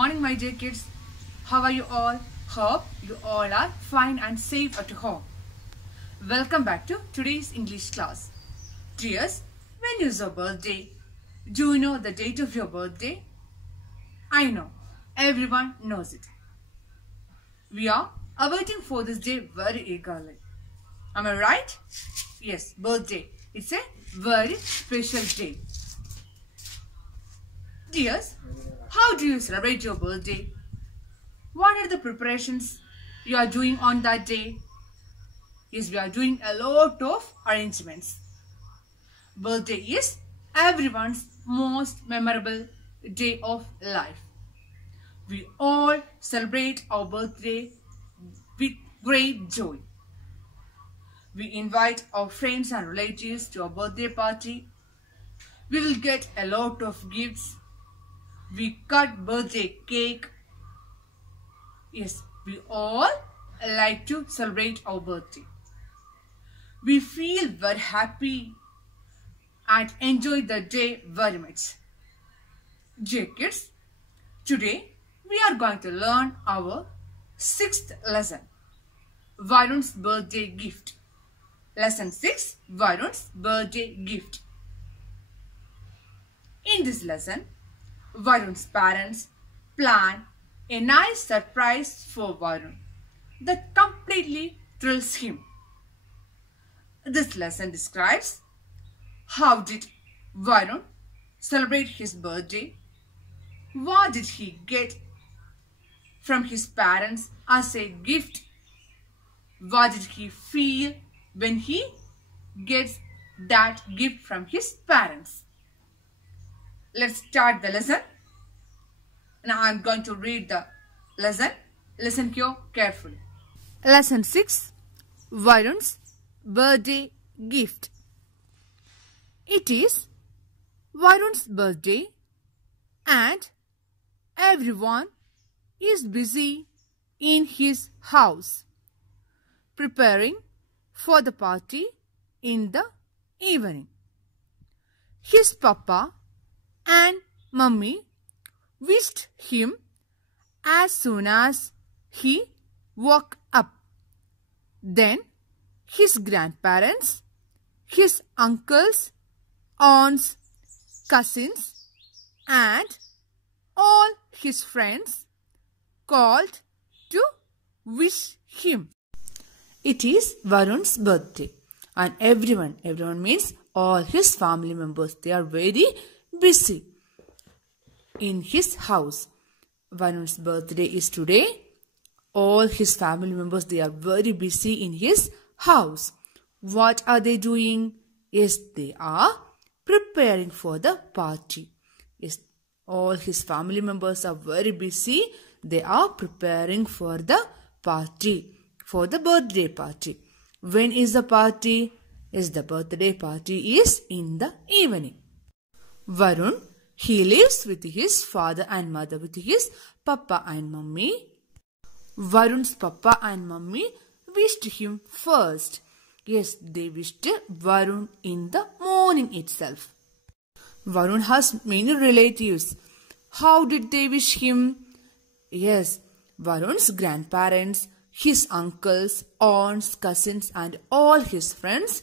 morning, my dear kids. How are you all? Hope you all are fine and safe at home. Welcome back to today's English class. Dears, when is your birthday? Do you know the date of your birthday? I know, everyone knows it. We are awaiting for this day very eagerly. Am I right? Yes, birthday. It's a very special day. Dears, how do you celebrate your birthday? What are the preparations you are doing on that day? Yes, we are doing a lot of arrangements. Birthday is everyone's most memorable day of life. We all celebrate our birthday with great joy. We invite our friends and relatives to our birthday party. We will get a lot of gifts. We cut birthday cake. Yes, we all like to celebrate our birthday. We feel very happy and enjoy the day very much. Dear kids, today we are going to learn our 6th lesson, Varun's birthday gift. Lesson 6, Varun's birthday gift. In this lesson, Varun's parents plan a nice surprise for Varun that completely thrills him. This lesson describes how did Varun celebrate his birthday, what did he get from his parents as a gift, what did he feel when he gets that gift from his parents. Let's start the lesson. Now I am going to read the lesson. Listen here carefully. Lesson 6, Varun's birthday gift. It is Varun's birthday and everyone is busy in his house preparing for the party in the evening. His papa and mummy wished him as soon as he woke up. Then his grandparents, his uncles, aunts, cousins and all his friends called to wish him. It is Varun's birthday and everyone means all his family members, they are very busy in his house. Varun's birthday is today. All his family members, they are very busy in his house. What are they doing? Yes, they are preparing for the party. Yes, all his family members are very busy. They are preparing for the party, for the birthday party. When is the party? Yes, the birthday party is in the evening. Varun, he lives with his father and mother, with his papa and mummy. Varun's papa and mummy wished him first. Yes, they wished Varun in the morning itself. Varun has many relatives. How did they wish him? Yes, Varun's grandparents, his uncles, aunts, cousins and all his friends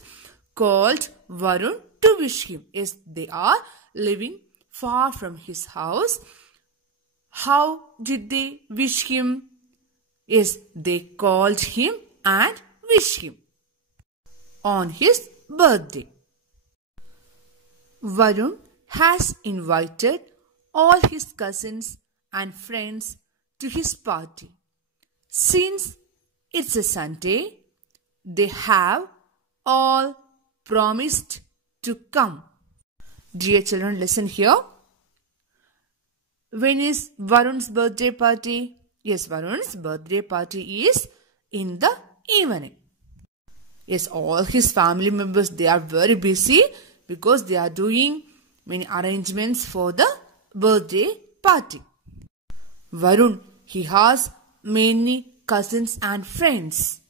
called Varun to wish him. Yes, they are living far from his house. How did they wish him? Yes, they called him and wished him on his birthday. Varun has invited all his cousins and friends to his party. Since it's a Sunday, they have all promised to come. Dear children, listen here. When is Varun's birthday party? Yes, Varun's birthday party is in the evening. Yes, all his family members, they are very busy because they are doing many arrangements for the birthday party. Varun, he has many cousins and friends.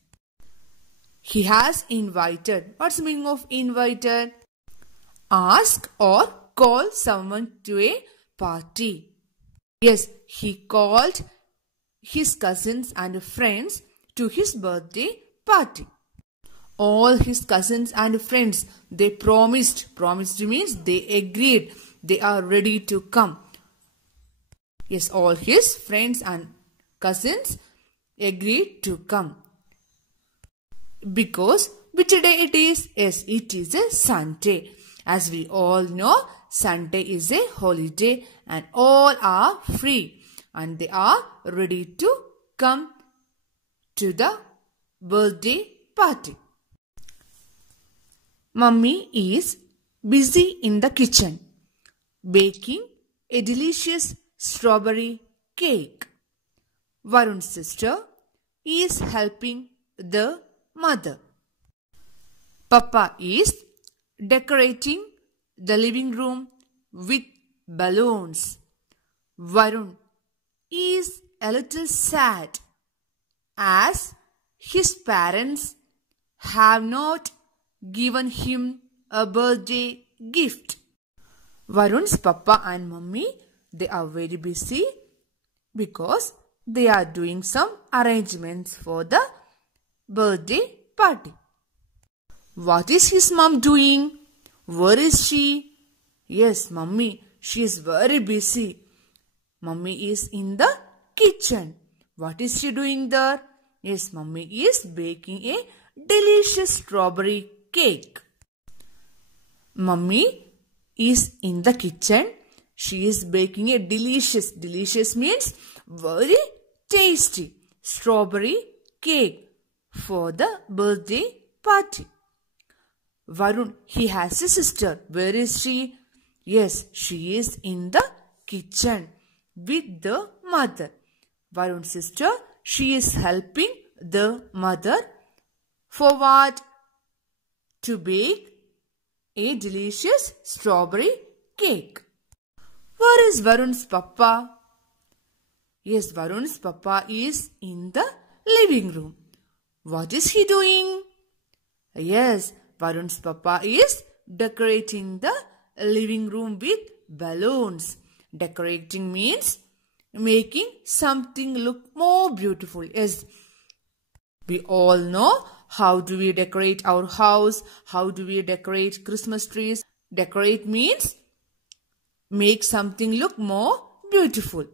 He has invited. What's the meaning of invited? Ask or call someone to a party. Yes, he called his cousins and friends to his birthday party. All his cousins and friends, they promised means they agreed, they are ready to come. Yes, all his friends and cousins agreed to come. Because which day it is? Yes, it is a Sunday. As we all know, Sunday is a holiday and all are free and they are ready to come to the birthday party. Mummy is busy in the kitchen baking a delicious strawberry cake. Varun's sister is helping the mother. Papa is decorating the living room with balloons. Varun is a little sad as his parents have not given him a birthday gift. Varun's papa and mummy, they are very busy because they are doing some arrangements for the birthday party. What is his mom doing? Where is she? Yes, mummy, she is very busy. Mummy is in the kitchen. What is she doing there? Yes, mummy is baking a delicious strawberry cake. Mummy is in the kitchen. She is baking a delicious means very tasty strawberry cake for the birthday party. Varun, he has a sister. Where is she? Yes, she is in the kitchen with the mother. Varun's sister, she is helping the mother for what? To bake a delicious strawberry cake. Where is Varun's papa? Yes, Varun's papa is in the living room. What is he doing? Yes, Varun's papa is decorating the living room with balloons. Decorating means making something look more beautiful. Yes, we all know how do we decorate our house, how do we decorate Christmas trees. Decorate means make something look more beautiful.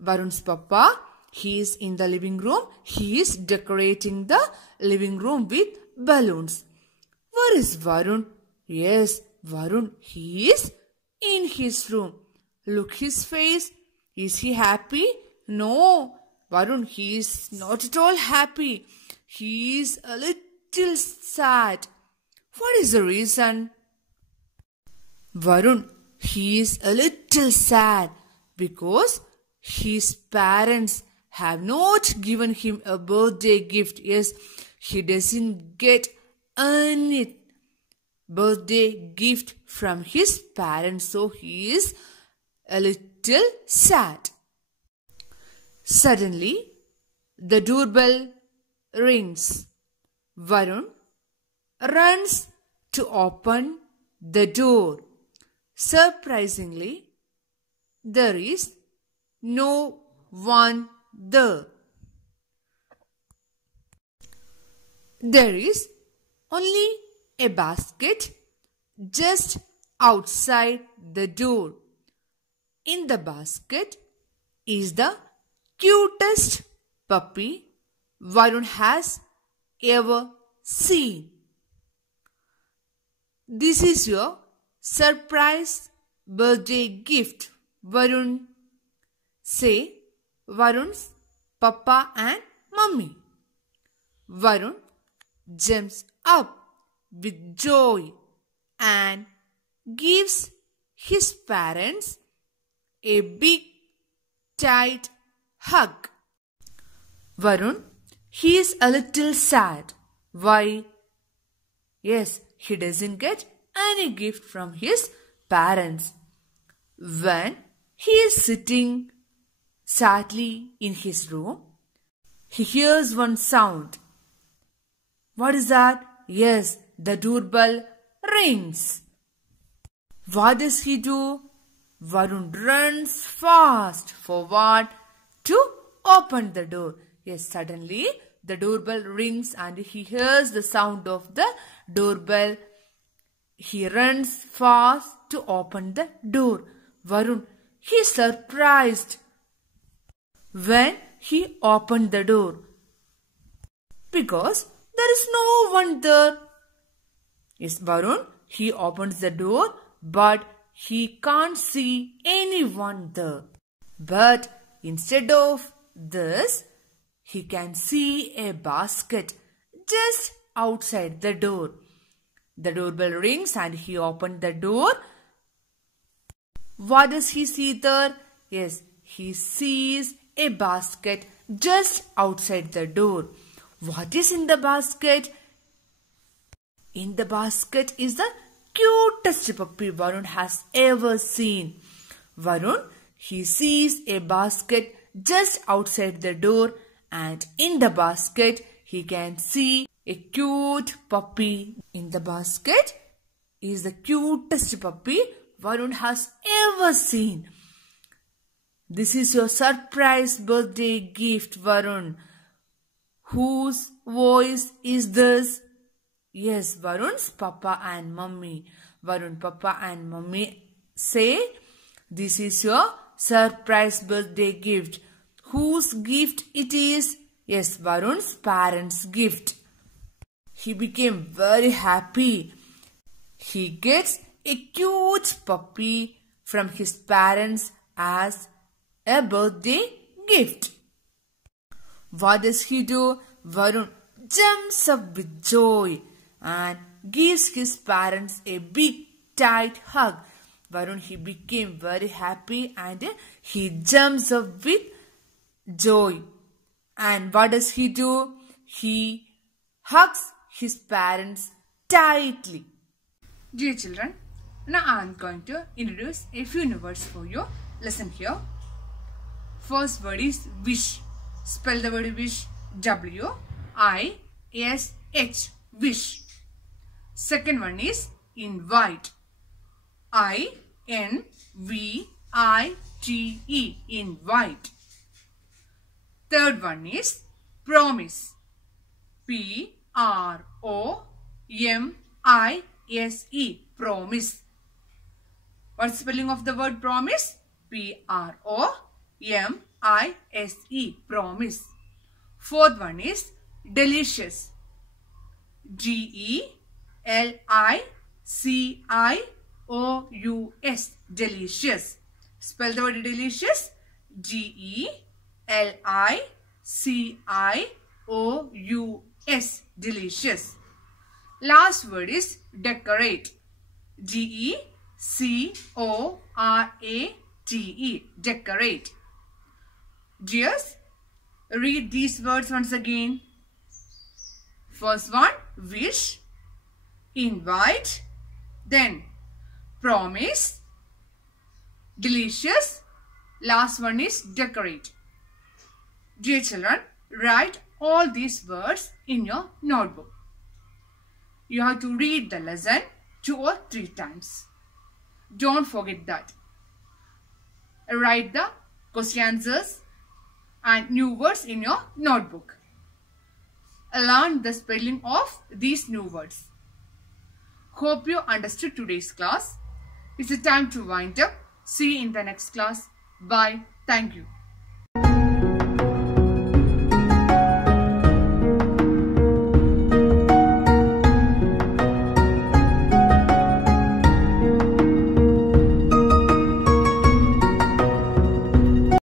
Varun's papa, he is in the living room. He is decorating the living room with balloons. Where is Varun? Yes, Varun, he is in his room. Look his face. Is he happy? No, Varun, he is not at all happy. He is a little sad. What is the reason? Varun, he is a little sad because his parents have not given him a birthday gift. Yes, he doesn't get any birthday gift from his parents, so he is a little sad. Suddenly, the doorbell rings. Varun runs to open the door. Surprisingly, there is no one there. There is only a basket just outside the door. In the basket is the cutest puppy Varun has ever seen. This is your surprise birthday gift, Varun, say Varun's papa and mummy. Varun jumps up with joy and gives his parents a big tight hug. Varun, he is a little sad. Why? Yes, he doesn't get any gift from his parents. When he is sitting sadly in his room, he hears one sound. What is that? Yes, the doorbell rings. What does he do? Varun runs fast forward to open the door. Yes, suddenly the doorbell rings and he hears the sound of the doorbell. He runs fast to open the door. Varun, he is surprised when he opened the door because there is no one there. Yes, Varun, he opens the door but he can't see anyone there. But instead of this, he can see a basket just outside the door. The doorbell rings and he opened the door. What does he see there? Yes, he sees a basket just outside the door. What is in the basket? In the basket is the cutest puppy Varun has ever seen. Varun, he sees a basket just outside the door, and in the basket he can see a cute puppy. In the basket is the cutest puppy Varun has ever seen. This is your surprise birthday gift, Varun. Whose voice is this? Yes, Varun's papa and mummy. Varun, papa and mummy say, this is your surprise birthday gift. Whose gift it is? Yes, Varun's parents' gift. He became very happy. He gets a cute puppy from his parents as a birthday gift. What does he do? Varun jumps up with joy and gives his parents a big tight hug. Varun, he became very happy and he jumps up with joy. And what does he do? He hugs his parents tightly. Dear children, now I am going to introduce a few new words for you. Listen here. First word is wish. Spell the word wish. W-I-S-H. Wish. Second one is invite. I-N-V-I-T-E. Invite. Third one is promise. P-R-O-M-I-S-E. Promise. What's the spelling of the word promise? P-R-O-M-I-S-E. Promise. Fourth one is delicious. D-E-L-I-C-I-O-U-S. Delicious. Spell the word delicious. D-E-L-I-C-I-O-U-S. Delicious. Last word is decorate. D-E-C-O-R-A-T-E. Decorate. Dears, read these words once again. First one, wish, invite, then promise, delicious, last one is decorate. Dear children, write all these words in your notebook. You have to read the lesson 2 or 3 times. Don't forget that. Write the question answers and new words in your notebook. Learn the spelling of these new words. Hope you understood today's class. It's time to wind up. See you in the next class. Bye. Thank you.